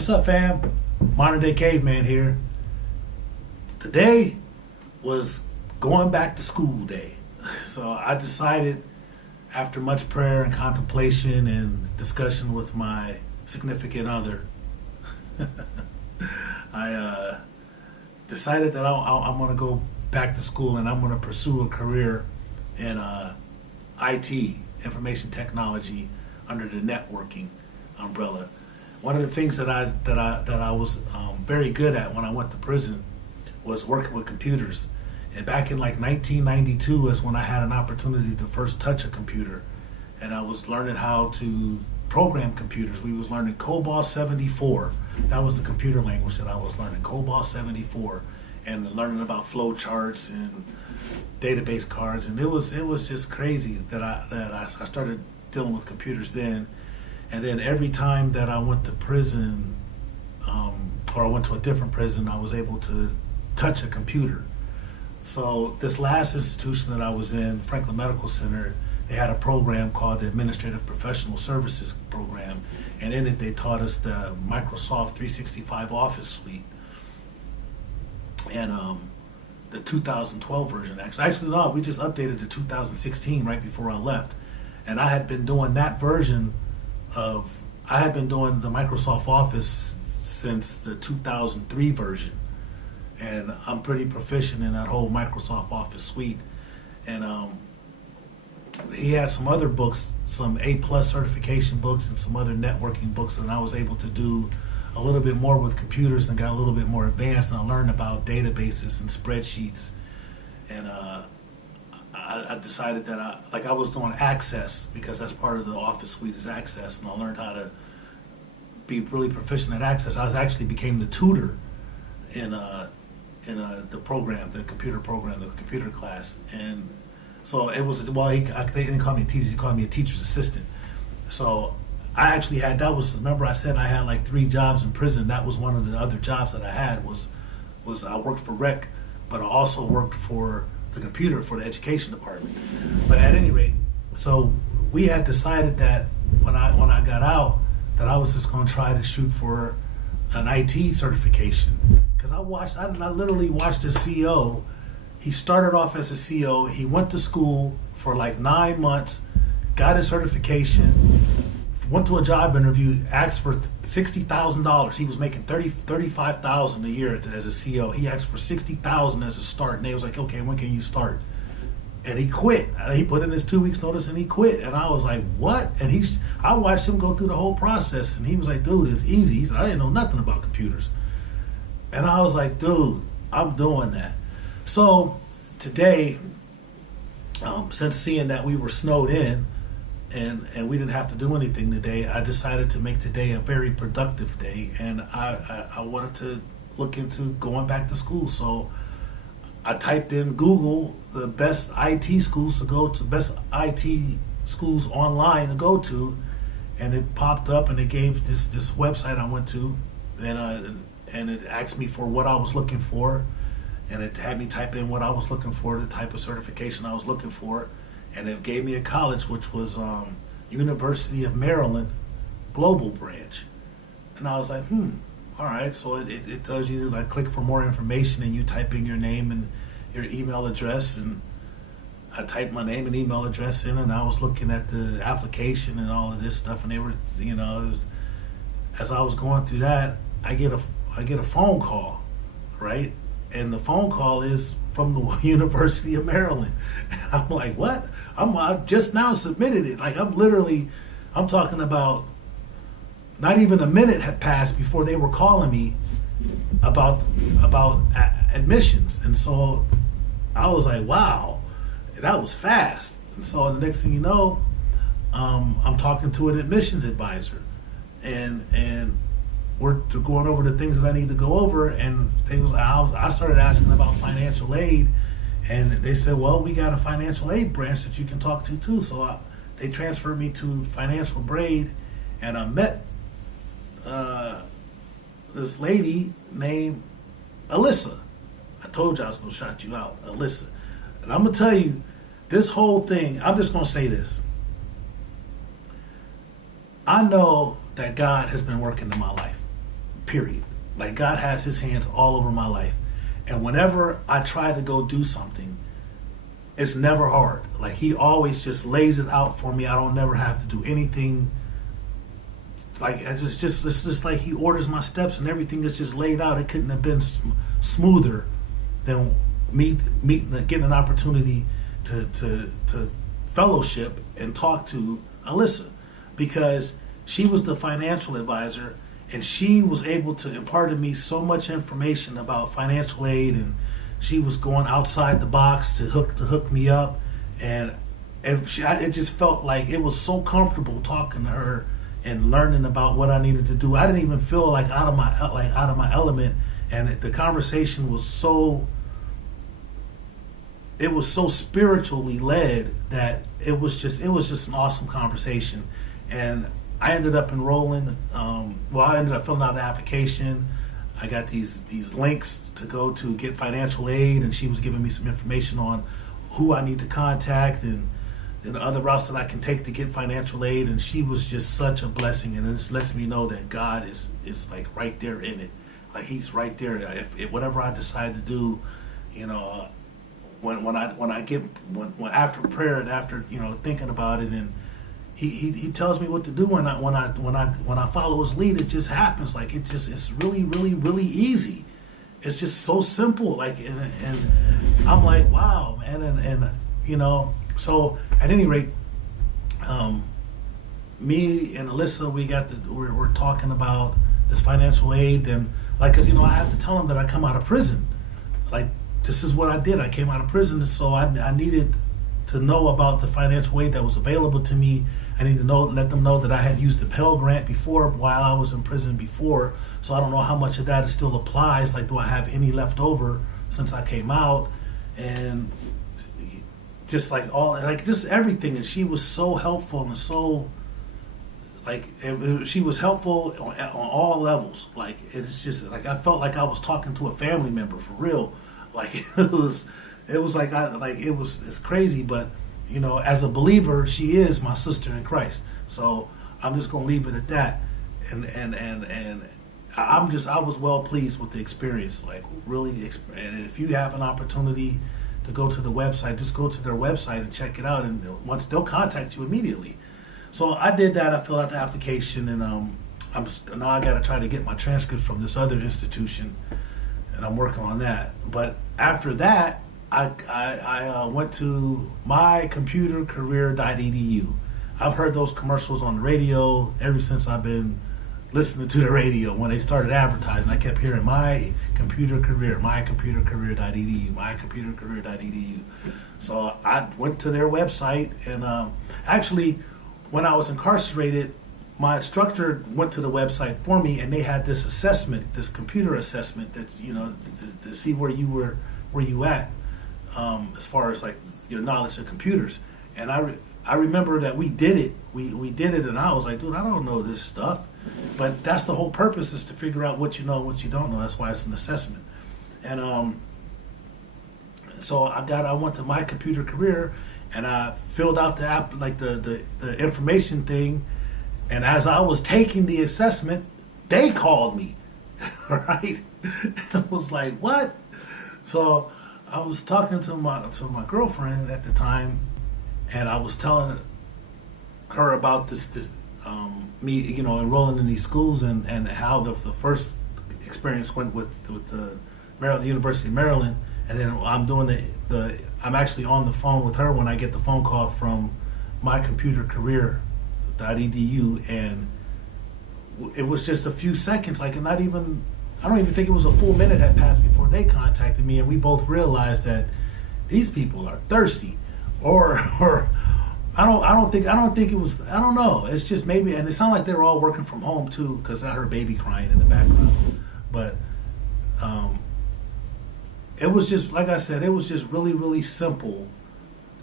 What's up, fam? Modern Day Caveman here. Today was going back to school day. So I decided, after much prayer and contemplation and discussion with my significant other, I decided that I'm going to go back to school and I'm going to pursue a career in IT, information technology, under the networking umbrella. One of the things that I was very good at when I went to prison was working with computers. And back in like 1992 is when I had an opportunity to first touch a computer, and I was learning how to program computers. We was learning COBOL 74. That was the computer language that I was learning, COBOL 74, and learning about flow charts and database cards. And it was just crazy that I started dealing with computers then. And then every time that I went to prison, or I went to a different prison, I was able to touch a computer. So this last institution that I was in, Franklin Medical Center, they had a program called the Administrative Professional Services Program, and in it they taught us the Microsoft 365 Office Suite, and the 2012 version. Actually, no, we just updated the 2016 right before I left, and I had been doing that version I had been doing the Microsoft Office since the 2003 version, and I'm pretty proficient in that whole Microsoft Office suite. And he had some other books, some A+ certification books and some other networking books, and I was able to do a little bit more with computers and got a little bit more advanced, and I learned about databases and spreadsheets. And I decided that I was doing Access, because that's part of the Office suite is Access, and I learned how to be really proficient at Access. I actually became the tutor in the program, the computer program, the computer class. And so it was, they didn't call me a teacher, he called me a teacher's assistant. So I actually had, remember I said I had like 3 jobs in prison. That was one of the other jobs that I had was I worked for rec, but I also worked for the computer for the education department. But at any rate, so we had decided that when I got out, that I was just going to try to shoot for an IT certification, because I literally watched a CEO. He started off as a CEO. He went to school for like 9 months, got his certification, went to a job interview, asked for $60,000. He was making $35,000 a year as a CEO. He asked for $60,000 as a start, and they was like, "Okay, when can you start?" And he quit. He put in his 2 weeks notice and he quit. And I was like, "What?" And I watched him go through the whole process, and he was like, "Dude, it's easy." He said, "I didn't know nothing about computers." And I was like, "Dude, I'm doing that." So today, since seeing that we were snowed in, and we didn't have to do anything today, I decided to make today a very productive day, and I wanted to look into going back to school. So I typed in Google the best IT schools to go to, best IT schools online to go to, and it popped up and it gave this website I went to, and it asked me for what I was looking for, and it had me type in what I was looking for, the type of certification I was looking for. And it gave me a college, which was University of Maryland Global Branch. And I was like, all right. So it tells you, like, click for more information, and you type in your name and your email address. And I typed my name and email address in, and I was looking at the application and all of this stuff. And they were, as I was going through that, I get a phone call, right? And the phone call is from the University of Maryland. And I'm like, what? I just now submitted it. Like, I'm talking about not even a minute had passed before they were calling me about admissions. And so I was like, wow, that was fast. And so the next thing you know, I'm talking to an admissions advisor, and we're going over the things that I need to go over, and I started asking about financial aid, and they said, well, we got a financial aid branch that you can talk to too. So they transferred me to financial aid, and I met this lady named Alyssa. I told you I was going to shout you out, Alyssa. And I'm going to tell you, this whole thing, I'm just going to say this. I know that God has been working in my life. period. Like, God has his hands all over my life. And whenever I try to go do something, it's never hard. Like, he always just lays it out for me. I don't never have to do anything. Like, it's just like he orders my steps, and everything is just laid out. It couldn't have been smoother than getting an opportunity to fellowship and talk to Alyssa, because she was the financial advisor, and she was able to impart to me so much information about financial aid, and she was going outside the box to hook me up, and it just felt like it was so comfortable talking to her and learning about what I needed to do. I didn't even feel like out of my element, and the conversation was so spiritually led that it was just an awesome conversation. And I ended up enrolling. I ended up filling out an application. I got these links to go to get financial aid, and she was giving me some information on who I need to contact and other routes that I can take to get financial aid. And she was just such a blessing, and it just lets me know that God is like right there in it. Like, he's right there. If whatever I decide to do, when after prayer and after thinking about it, and he tells me what to do, when I follow his lead, it just happens. Like, it's really, really, really easy. It's just so simple. Like, and I'm like, wow, man, and so at any rate, me and Alyssa, we're talking about this financial aid, and like, cause I have to tell them that I come out of prison. Like, this is what I did. I came out of prison, and so I needed to know about the financial aid that was available to me. I need to let them know that I had used the Pell Grant before while I was in prison before, so I don't know how much of that still applies. Like, do I have any left over since I came out? And just like just everything. And she was so helpful, and so she was helpful on all levels. Like, it's just like I felt like I was talking to a family member for real. Like, it's crazy, but as a believer, she is my sister in Christ. So I'm just gonna leave it at that. And I was well pleased with the experience. Like, really, and if you have an opportunity to go to the website, just go to their website and check it out. And once they'll contact you immediately. So I did that. I filled out the application, and now I got to try to get my transcript from this other institution, and I'm working on that. But after that, I went to MyComputerCareer.edu. I've heard those commercials on the radio ever since I've been listening to the radio. When they started advertising, I kept hearing My Computer Career, MyComputerCareer.edu, MyComputerCareer.edu. So I went to their website, and actually, when I was incarcerated, my instructor went to the website for me, and they had this assessment, this computer assessment that to see where you at. As far as like your knowledge of computers. And I remember that we did it. We did it, and I was like, dude, I don't know this stuff. But that's the whole purpose, is to figure out what you know and what you don't know. That's why it's an assessment. And so I went to My Computer Career, and I filled out the app, like the information thing. And as I was taking the assessment, they called me. Right? I was like, what? So I was talking to my girlfriend at the time, and I was telling her about this me enrolling in these schools, and how the first experience went with the University of Maryland, and then I'm actually on the phone with her when I get the phone call from MyComputerCareer.edu, and it was just a few seconds, like, and I don't even think it was a full minute had passed before they contacted me, and we both realized that these people are thirsty, or I don't think it was. I don't know. It's just maybe, and it sounded like they were all working from home too, because I heard baby crying in the background. But it was just, like I said, it was just really, really simple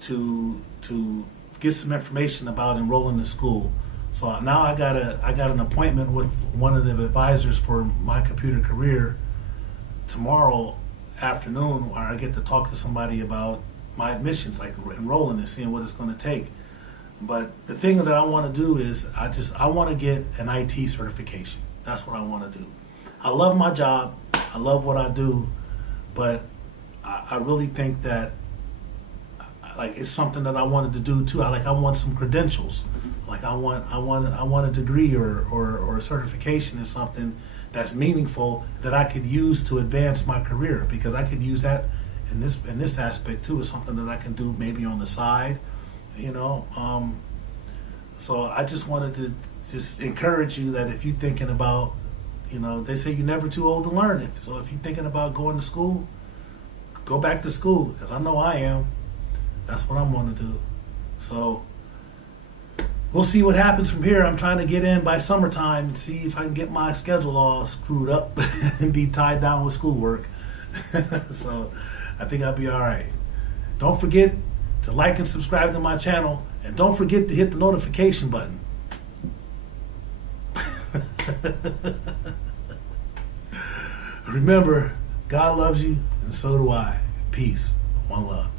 to get some information about enrolling in school. So now I got an appointment with one of the advisors for My Computer Career tomorrow afternoon, where I get to talk to somebody about my admissions, like enrolling and seeing what it's going to take. But the thing that I want to do is I want to get an IT certification. That's what I want to do. I love my job. I love what I do, but I really think that like it's something that I wanted to do too. I want some credentials. Like I want a degree or a certification in something that's meaningful that I could use to advance my career, because I could use that in this aspect too, is something that I can do maybe on the side, you know. So I just wanted to just encourage you that if you're thinking about, you know, they say you're never too old to learn it. So if you're thinking about going to school, go back to school, because I know I am. That's what I'm going to do. So we'll see what happens from here. I'm trying to get in by summertime and see if I can get my schedule all screwed up and be tied down with schoolwork. So I think I'll be all right. Don't forget to like and subscribe to my channel, and don't forget to hit the notification button. Remember, God loves you, and so do I. Peace. One love.